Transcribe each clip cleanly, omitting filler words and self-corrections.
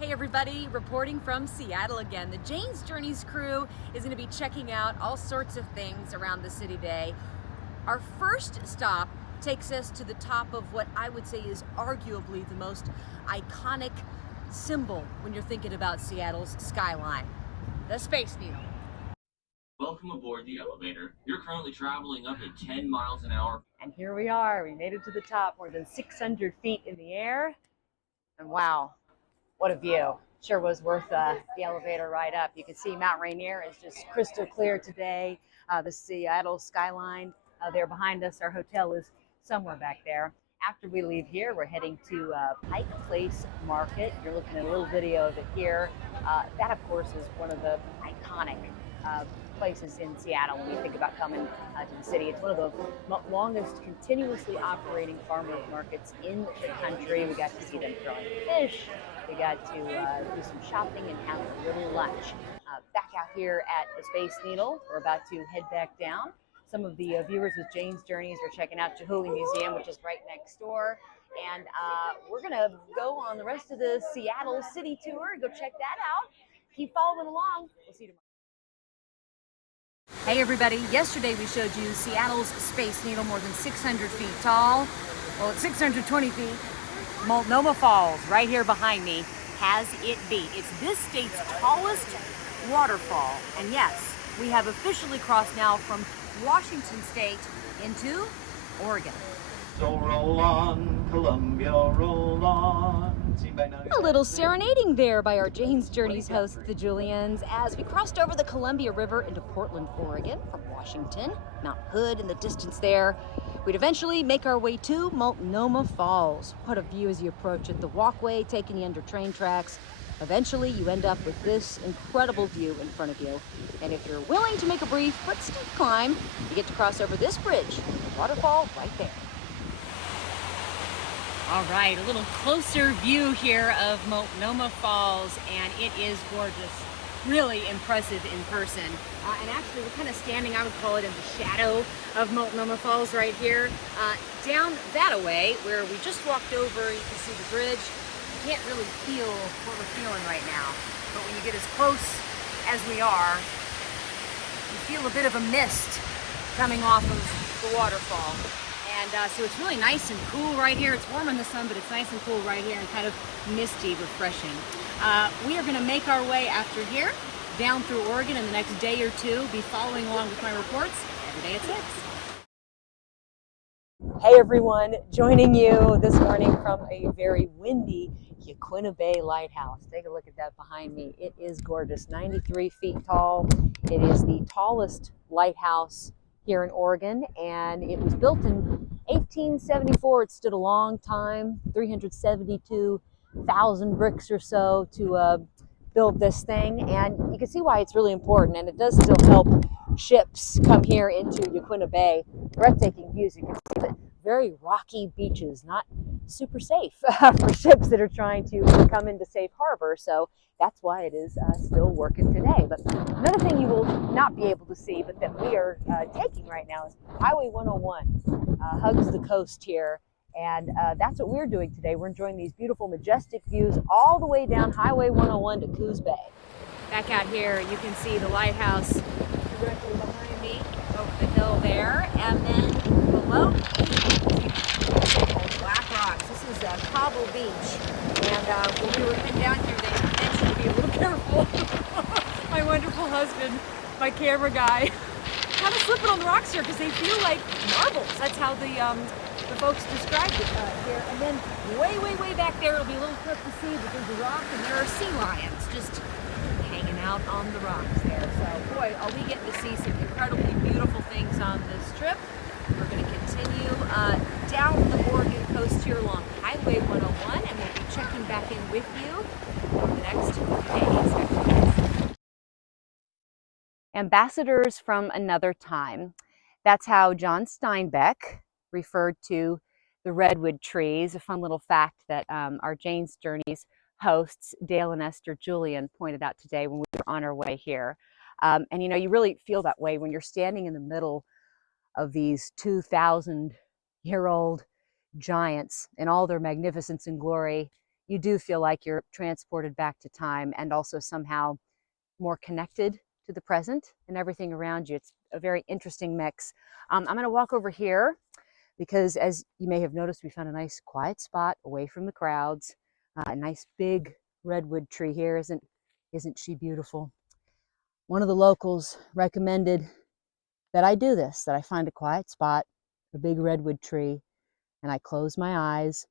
Hey everybody, reporting from Seattle again. The Jane's Journeys crew is going to be checking out all sorts of things around the city today. Our first stop takes us to the top of what I would say is arguably the most iconic symbol when you're thinking about Seattle's skyline, the Space Needle. Welcome aboard the elevator. You're currently traveling up at 10 miles an hour. And here we are. We made it to the top, more than 600 feet in the air. And wow, what a view. Sure was worth the elevator ride up. You can see Mount Rainier is just crystal clear today. The Seattle skyline there behind us. Our hotel is somewhere back there. After we leave here, we're heading to Pike Place Market. You're looking at a little video of it here. That, of course, is one of the iconic places in Seattle when you think about coming to the city. It's one of the longest continuously operating farmers markets in the country. We got to see them throwing fish. We got to do some shopping and have a little lunch. Back out here at the Space Needle, we're about to head back down. Some of the viewers with Jane's Journeys are checking out Chihuly Museum, which is right next door. And we're going to go on the rest of the Seattle city tour, go check that out. Keep following along. We'll see you tomorrow. Hey everybody, yesterday we showed you Seattle's Space Needle, more than 600 feet tall. Well, it's 620 feet. Multnomah Falls, right here behind me, has it beat. It's this state's tallest waterfall. And yes, we have officially crossed now from Washington State into Oregon. So roll on, Columbia, roll on. A little serenading there by our Jane's Journeys host, the Julians, as we crossed over the Columbia River into Portland, Oregon from Washington. Mount Hood in the distance there. We'd eventually make our way to Multnomah Falls. What a view as you approach it. The walkway taking you under train tracks. Eventually, you end up with this incredible view in front of you. And if you're willing to make a brief but steep climb, you get to cross over this bridge. The waterfall right there. All right, a little closer view here of Multnomah Falls, and it is gorgeous. Really impressive in person. And actually, we're kind of standing, I would call it, in the shadow of Multnomah Falls right here. Down that-a-way, where we just walked over, you can see the bridge. You can't really feel what we're feeling right now. But when you get as close as we are, you feel a bit of a mist coming off of the waterfall. And so it's really nice and cool right here. It's warm in the sun, but it's nice and cool right here and kind of misty, refreshing. We are going to make our way after here down through Oregon in the next day or two. Be following along with my reports every day at 6. Hey everyone, joining you this morning from a very windy Yaquina Bay Lighthouse. Take a look at that behind me. It is gorgeous, 93 feet tall. It is the tallest lighthouse here in Oregon, and it was built in 1874. It stood a long time, 372,000 bricks or so to build this thing, and you can see why it's really important, and it does still help ships come here into Yaquina Bay. Breathtaking views. You can see the very rocky beaches, not super safe for ships that are trying to come into safe harbor, so that's why it is still working today. But another thing you will not be able to see, but that we are taking right now, is Highway 101 hugs the coast here. And that's what we're doing today. We're enjoying these beautiful, majestic views all the way down Highway 101 to Coos Bay. Back out here, you can see the lighthouse directly behind me over the hill there. And then below me, Black Rocks. This is Cobble Beach. And when we were heading down here, they mentioned to be a little careful. My wonderful husband, my camera guy, kind of slipping on the rocks here because they feel like marbles. That's how the folks described it here. And then way, way, way back there, it'll be a little tough to see, but there's a rock and there are sea lions just hanging out on the rocks there. So, boy, are we getting to see some incredibly beautiful things on this trip. We're going to continue down the Oregon coast here along Highway 101, and we'll be checking back in with you over the next days. Ambassadors from another time. That's how John Steinbeck referred to the redwood trees. A fun little fact that our Jane's Journeys hosts, Dale and Esther Julian, pointed out today when we were on our way here. And you know, you really feel that way when you're standing in the middle of these 2,000-year-old giants in all their magnificence and glory. you do feel like you're transported back to time and also somehow more connected to the present and everything around you. It's a very interesting mix. I'm going to walk over here because, as you may have noticed, we found a nice quiet spot away from the crowds. A nice big redwood tree here. Isn't she beautiful? One of the locals recommended that I do this, that I find a quiet spot, a big redwood tree, and I close my eyes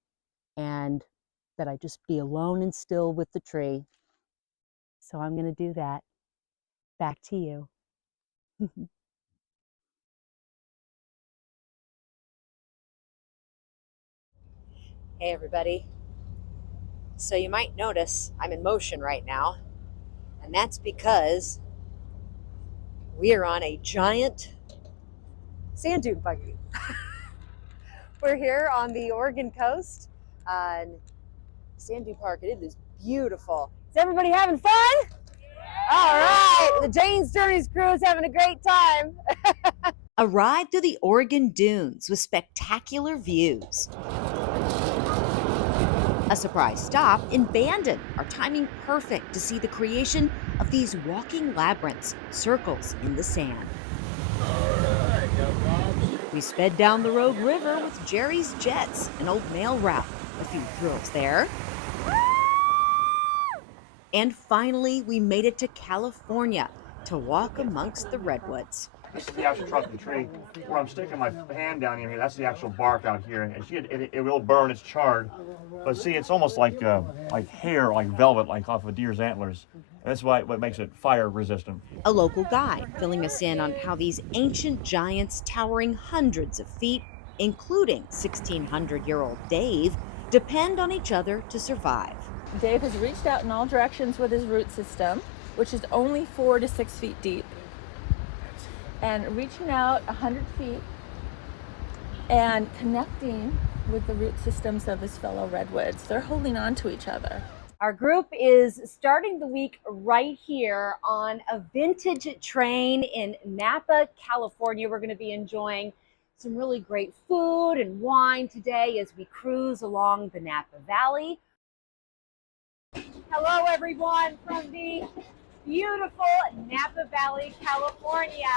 and that I just be alone and still with the tree. So I'm going to do that. Back to you. Hey everybody. So you might notice I'm in motion right now, and that's because we are on a giant sand dune buggy. We're here on the Oregon coast, and Sand Dune Park. It is beautiful. Is everybody having fun? All right, the Jane's Journeys crew is having a great time. A ride through the Oregon dunes with spectacular views. A surprise stop in Bandon, our timing perfect to see the creation of these walking labyrinths, circles in the sand. We sped down the Rogue River with Jerry's Jets, an old mail route. A few thrills there. And finally, we made it to California to walk amongst the redwoods. This is the actual trunk of the tree. Where I'm sticking my hand down here, that's the actual bark out here. And see, it will burn, it's charred. But see, it's almost like hair, like velvet, like off of a deer's antlers. And that's what makes it fire resistant. A local guide filling us in on how these ancient giants towering hundreds of feet, including 1,600-year-old Dave, depend on each other to survive. Dave has reached out in all directions with his root system, which is only 4 to 6 feet deep. And reaching out 100 feet and connecting with the root systems of his fellow redwoods. They're holding on to each other. Our group is starting the week right here on a vintage train in Napa, California. We're going to be enjoying some really great food and wine today as we cruise along the Napa Valley. Hello, everyone, from the beautiful Napa Valley, California.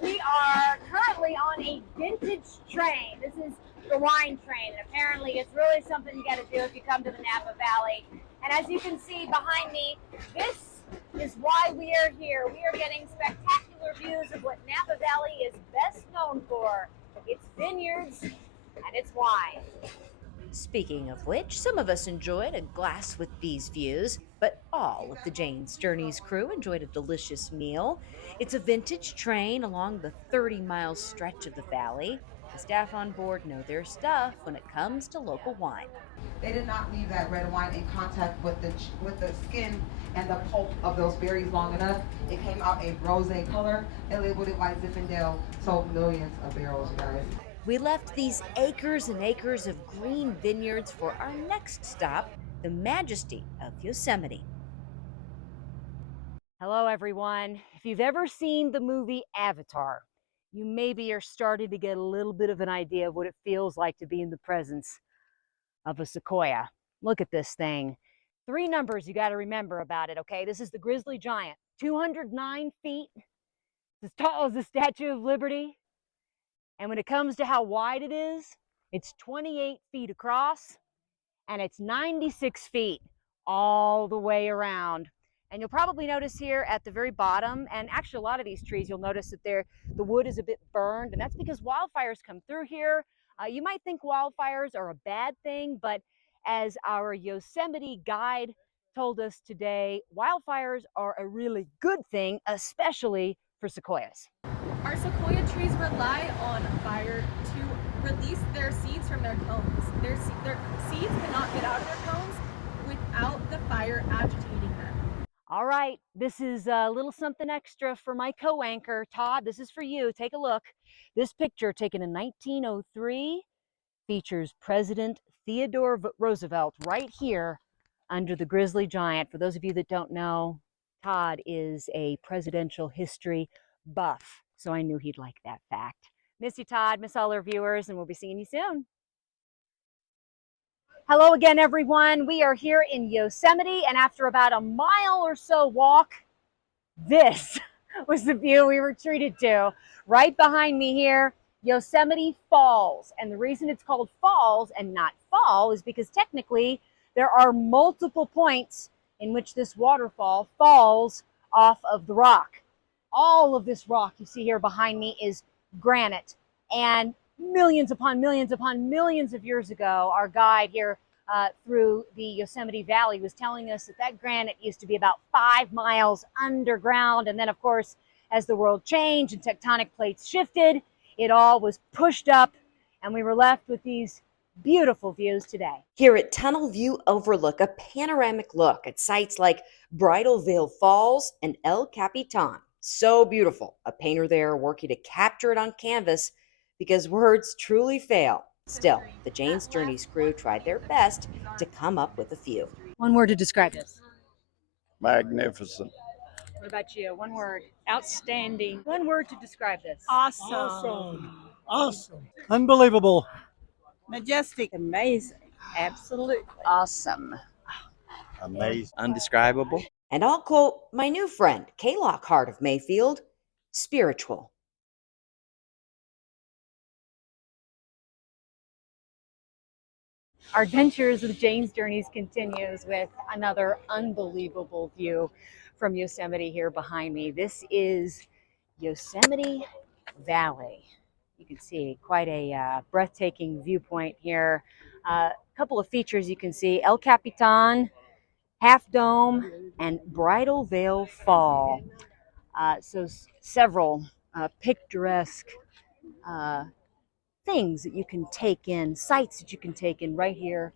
We are currently on a vintage train. This is the wine train, and apparently it's really something you got to do if you come to the Napa Valley. And as you can see behind me, this is why we are here. We are getting spectacular views of what Napa Valley is best known for. Its vineyards and its wine. Speaking of which, some of us enjoyed a glass with these views, but all of the Jane's Journeys crew enjoyed a delicious meal. It's a vintage train along the 30-mile stretch of the valley. The staff on board know their stuff when it comes to local wine. They did not leave that red wine in contact with the skin and the pulp of those berries long enough. It came out a rosé color. They labeled it White Zinfandel. Sold millions of barrels, guys. We left these acres and acres of green vineyards for our next stop, the majesty of Yosemite. Hello, everyone. If you've ever seen the movie Avatar, you maybe are starting to get a little bit of an idea of what it feels like to be in the presence of a sequoia. Look at this thing. 3 numbers you got to remember about it, okay? This is the grizzly giant, 209 feet. It's as tall as the Statue of Liberty. And when it comes to how wide it is, it's 28 feet across and it's 96 feet all the way around. And you'll probably notice here at the very bottom, and actually a lot of these trees, you'll notice that the wood is a bit burned, and that's because wildfires come through here. You might think wildfires are a bad thing, but as our Yosemite guide told us today, wildfires are a really good thing, especially for sequoias. Our sequoia trees rely on fire to release their seeds from their cones. Their seeds cannot get out of their cones without the fire agitating them. All right, this is a little something extra for my co-anchor, Todd. This is for you. Take a look. This picture, taken in 1903, features President Theodore Roosevelt right here under the grizzly giant. For those of you that don't know, Todd is a presidential history buff, so I knew he'd like that fact. Miss you, Todd. Miss all our viewers, and we'll be seeing you soon. Hello again, everyone. We are here in Yosemite, and after about a mile or so walk, this was the view we were treated to. Right behind me here, Yosemite Falls. And the reason it's called Falls and not Fall is because technically there are multiple points in which this waterfall falls off of the rock. All of this rock you see here behind me is granite, and millions upon millions upon millions of years ago, our guide here through the Yosemite Valley was telling us that that granite used to be about 5 miles underground. And then, of course, as the world changed and tectonic plates shifted, it all was pushed up, and we were left with these beautiful views today. Here at Tunnel View Overlook, a panoramic look at sites like Bridal Veil Falls and El Capitan. So beautiful. A painter there working to capture it on canvas because words truly fail. Still, the Jane's Journeys crew tried their best to come up with a few. One word to describe this. Magnificent. What about you? One word. Outstanding. One word to describe this. Awesome. Awesome. Unbelievable. Majestic. Amazing. Absolutely. Awesome. Amazing. Undescribable. And I'll quote my new friend, Kay Lockhart of Mayfield, spiritual. Our adventures with Jane's Journeys continues with another unbelievable view from Yosemite here behind me. This is Yosemite Valley. You can see quite a breathtaking viewpoint here. A couple of features you can see: El Capitan, Half Dome, and Bridal Veil Fall. So several picturesque things that you can take in, sights that you can take in right here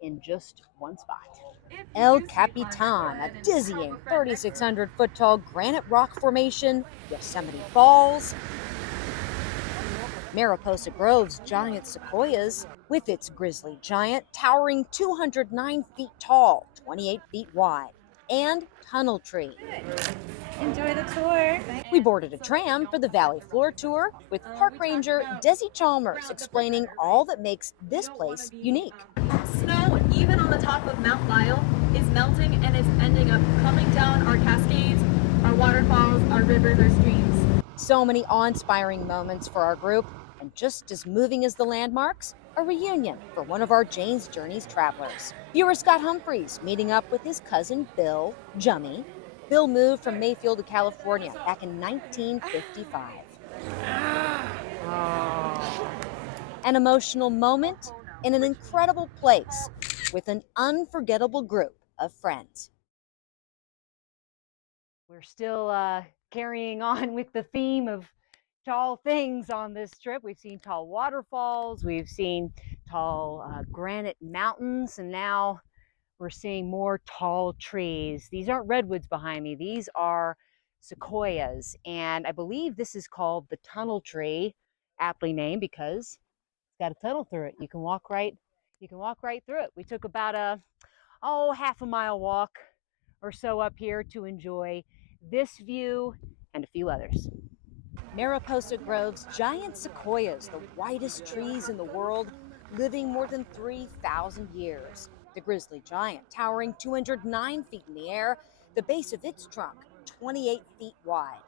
in just one spot. El Capitan, a dizzying 3,600 foot tall granite rock formation, Yosemite Falls, Mariposa Grove's giant sequoias, with its grizzly giant towering 209 feet tall, 28 feet wide, and Tunnel Tree. Enjoy the tour. We boarded a tram for the Valley Floor Tour with Park Ranger Desi Chalmers explaining all that makes this place unique. Snow, even on the top of Mount Lyell, is melting and is ending up coming down our cascades, our waterfalls, our rivers, our streams. So many awe-inspiring moments for our group, and just as moving as the landmarks, a reunion for one of our Jane's Journeys travelers. Viewer Scott Humphreys meeting up with his cousin Bill Jummy. Bill moved from Mayfield to California back in 1955. An emotional moment in an incredible place with an unforgettable group of friends. We're still carrying on with the theme of tall things on this trip. We've seen tall waterfalls, we've seen tall granite mountains, and now we're seeing more tall trees. These aren't redwoods behind me, these are sequoias, and I believe this is called the Tunnel Tree, aptly named because it's got a tunnel through it. You can walk right through it. We took about a half a mile walk or so up here to enjoy this view and a few others. Mariposa Grove's giant sequoias, the whitest trees in the world, living more than 3,000 years. The grizzly giant, towering 209 feet in the air, the base of its trunk 28 feet wide.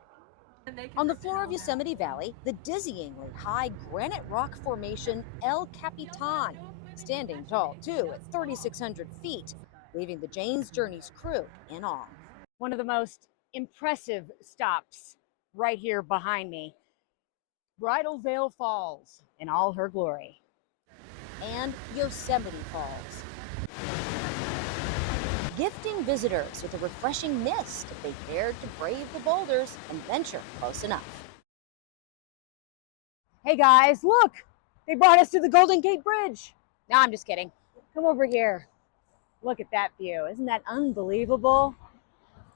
On the floor of Yosemite Valley, the dizzyingly high granite rock formation El Capitan, standing tall too at 3,600 feet, leaving the Jane's Journeys crew in awe. One of the most impressive stops right here behind me, Bridal Veil Falls in all her glory, and Yosemite Falls, gifting visitors with a refreshing mist if they dared to brave the boulders and venture close enough. Hey guys, look! They brought us to the Golden Gate Bridge. No, I'm just kidding. Come over here. Look at that view. Isn't that unbelievable?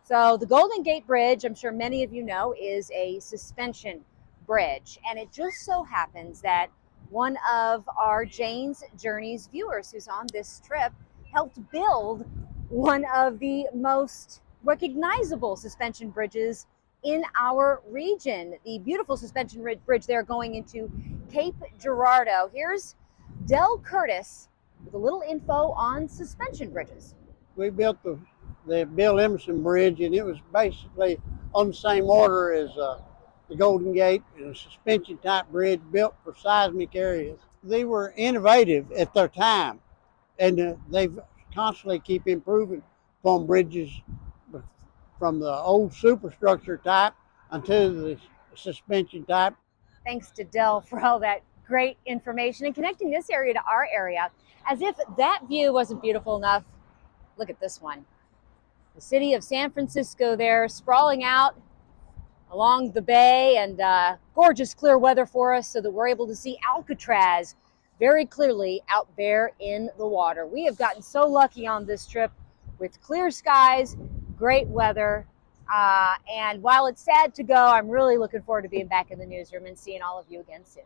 So the Golden Gate Bridge, I'm sure many of you know, is a suspension bridge. And it just so happens that one of our Jane's Journeys viewers who's on this trip helped build one of the most recognizable suspension bridges in our region. The beautiful suspension bridge there going into Cape Girardeau. Here's Del Curtis with a little info on suspension bridges. We built the Bill Emerson Bridge, and it was basically on the same order as the Golden Gate, and a suspension type bridge built for seismic areas. They were innovative at their time, and they've constantly keep improving upon bridges from the old superstructure type until the suspension type. Thanks to Dell for all that great information and connecting this area to our area. As if that view wasn't beautiful enough, look at this one. The city of San Francisco there sprawling out along the bay, and gorgeous clear weather for us so that we're able to see Alcatraz very clearly out there in the water. We have gotten so lucky on this trip with clear skies, great weather, and while it's sad to go, I'm really looking forward to being back in the newsroom and seeing all of you again soon.